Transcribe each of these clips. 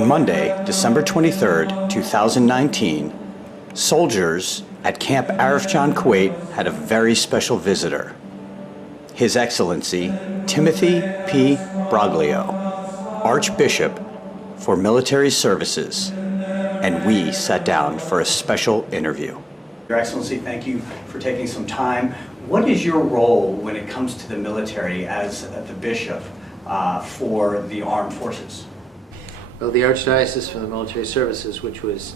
On Monday, December 23rd, 2019, soldiers at Camp Arifjan, Kuwait had a very special visitor. His Excellency Timothy P. Broglio, Archbishop for Military Services, and we sat down for a special interview. Your Excellency, thank you for taking some time. What is your role when it comes to the military as the bishop for the armed forces? Well, the Archdiocese for the Military Services, which was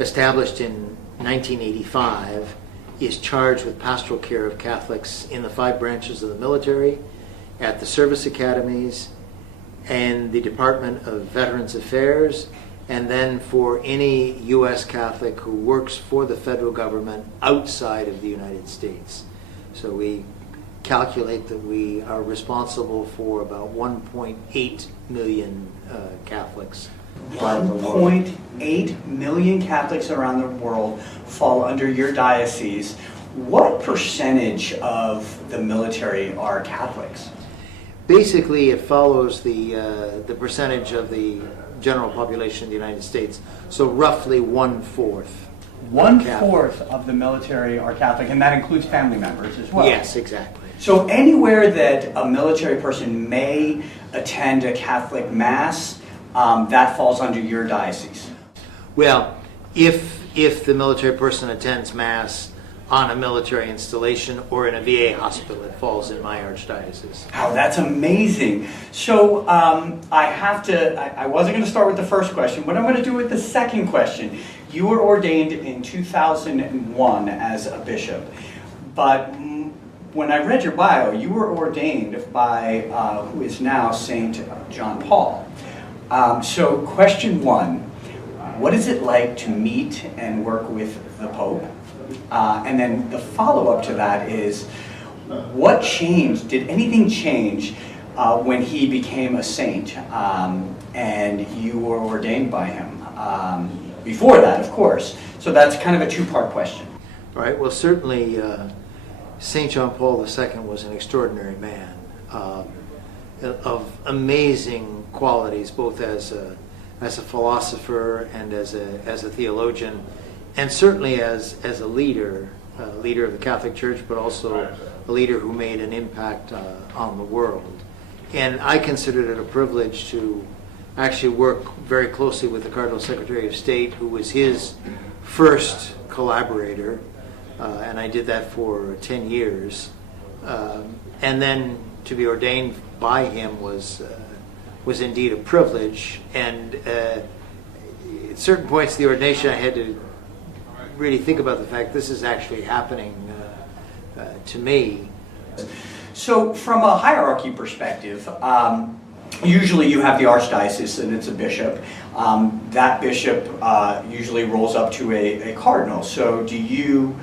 established in 1985, is charged with pastoral care of Catholics in the 5 branches of the military, at the service academies, and the Department of Veterans Affairs, and then for any U.S. Catholic who works for the federal government outside of the United States. So we calculate that we are responsible for about 1.8 million Catholics. 1.8 million Catholics around the world fall under your diocese. What percentage of the military are Catholics? Basically, it follows the percentage of the general population of the United States, so roughly 1/4. 1/4 of the military are Catholic, and that includes family members as well. Yes, exactly. So anywhere that a military person may attend a Catholic Mass, that falls under your diocese? Well, if the military person attends Mass on a military installation or in a VA hospital, it falls in my archdiocese. Oh, that's amazing. So I wasn't going to start with the first question, but I'm going to do with the second question. You were ordained in 2001 as a bishop, but when I read your bio, you were ordained by who is now St. John Paul. So question 1, what is it like to meet and work with the Pope? And then the follow-up to that is, what changed? Did anything change when he became a saint and you were ordained by him? Before that, of course. So that's kind of a 2-part question. All right. Well, certainly St. John Paul II was an extraordinary man of amazing qualities, both as a philosopher and as a theologian, and certainly as a leader of the Catholic Church, but also a leader who made an impact on the world. And I considered it a privilege to actually work very closely with the Cardinal Secretary of State, who was his first collaborator, and I did that for 10 years. And then to be ordained by him was indeed a privilege. And at certain points of the ordination, I had to really think about the fact this is actually happening to me. So from a hierarchy perspective, usually you have the archdiocese and it's a bishop. That bishop usually rolls up to a cardinal. So do you,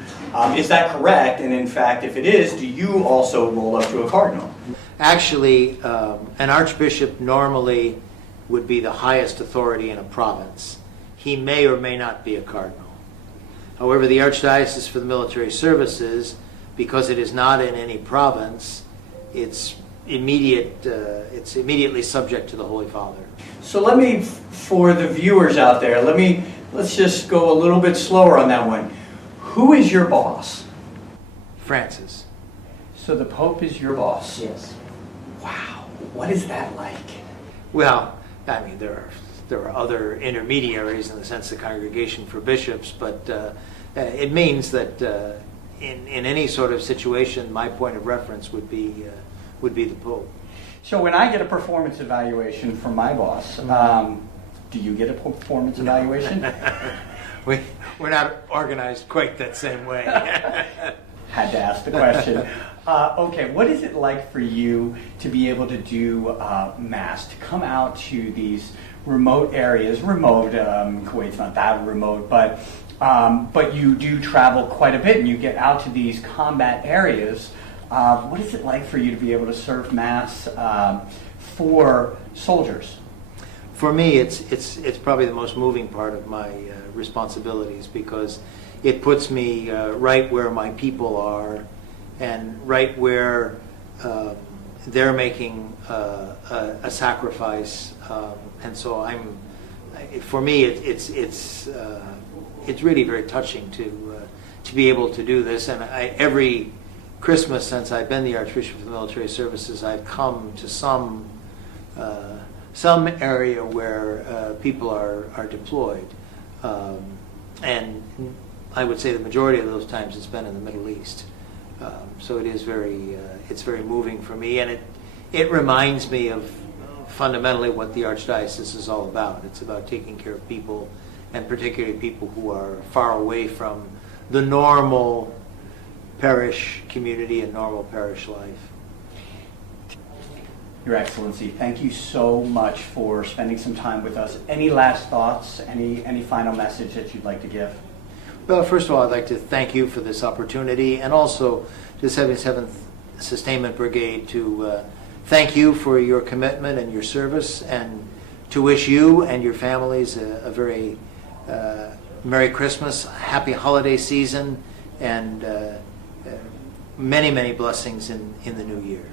is that correct? And in fact, if it is, do you also roll up to a cardinal? Actually, an archbishop normally would be the highest authority in a province. He may or may not be a cardinal. However, the Archdiocese for the Military Services, because it is not in any province, it's immediately subject to the Holy Father. So let me, for the viewers out there, let's just go a little bit slower on that one. Who is your boss? Francis. So the Pope is your boss? Yes. Wow. What is that like? Well, I mean, there are other intermediaries in the sense of the Congregation for Bishops, but it means that in any sort of situation, my point of reference would be the Pope. So when I get a performance evaluation from my boss, do you get a performance evaluation? We're not organized quite that same way. Had to ask the question. Okay, what is it like for you to be able to do Mass, to come out to these remote areas? Kuwait's not that remote, but you do travel quite a bit and you get out to these combat areas. What is it like for you to be able to serve Mass for soldiers? For me, it's probably the most moving part of my responsibilities, because it puts me right where my people are, and right where they're making a sacrifice, and so for me, it's really very touching to be able to do this. And every Christmas since I've been the Archbishop of the Military Services, I've come to some area where people are deployed, and I would say the majority of those times it's been in the Middle East. So it is it's very moving for me, and it reminds me of fundamentally what the Archdiocese is all about. It's about taking care of people, and particularly people who are far away from the normal parish community and normal parish life. Your Excellency, thank you so much for spending some time with us. Any last thoughts, any final message that you'd like to give? Well, first of all, I'd like to thank you for this opportunity, and also to 77th Sustainment Brigade to thank you for your commitment and your service, and to wish you and your families a very Merry Christmas, happy holiday season, and many, many blessings in the new year.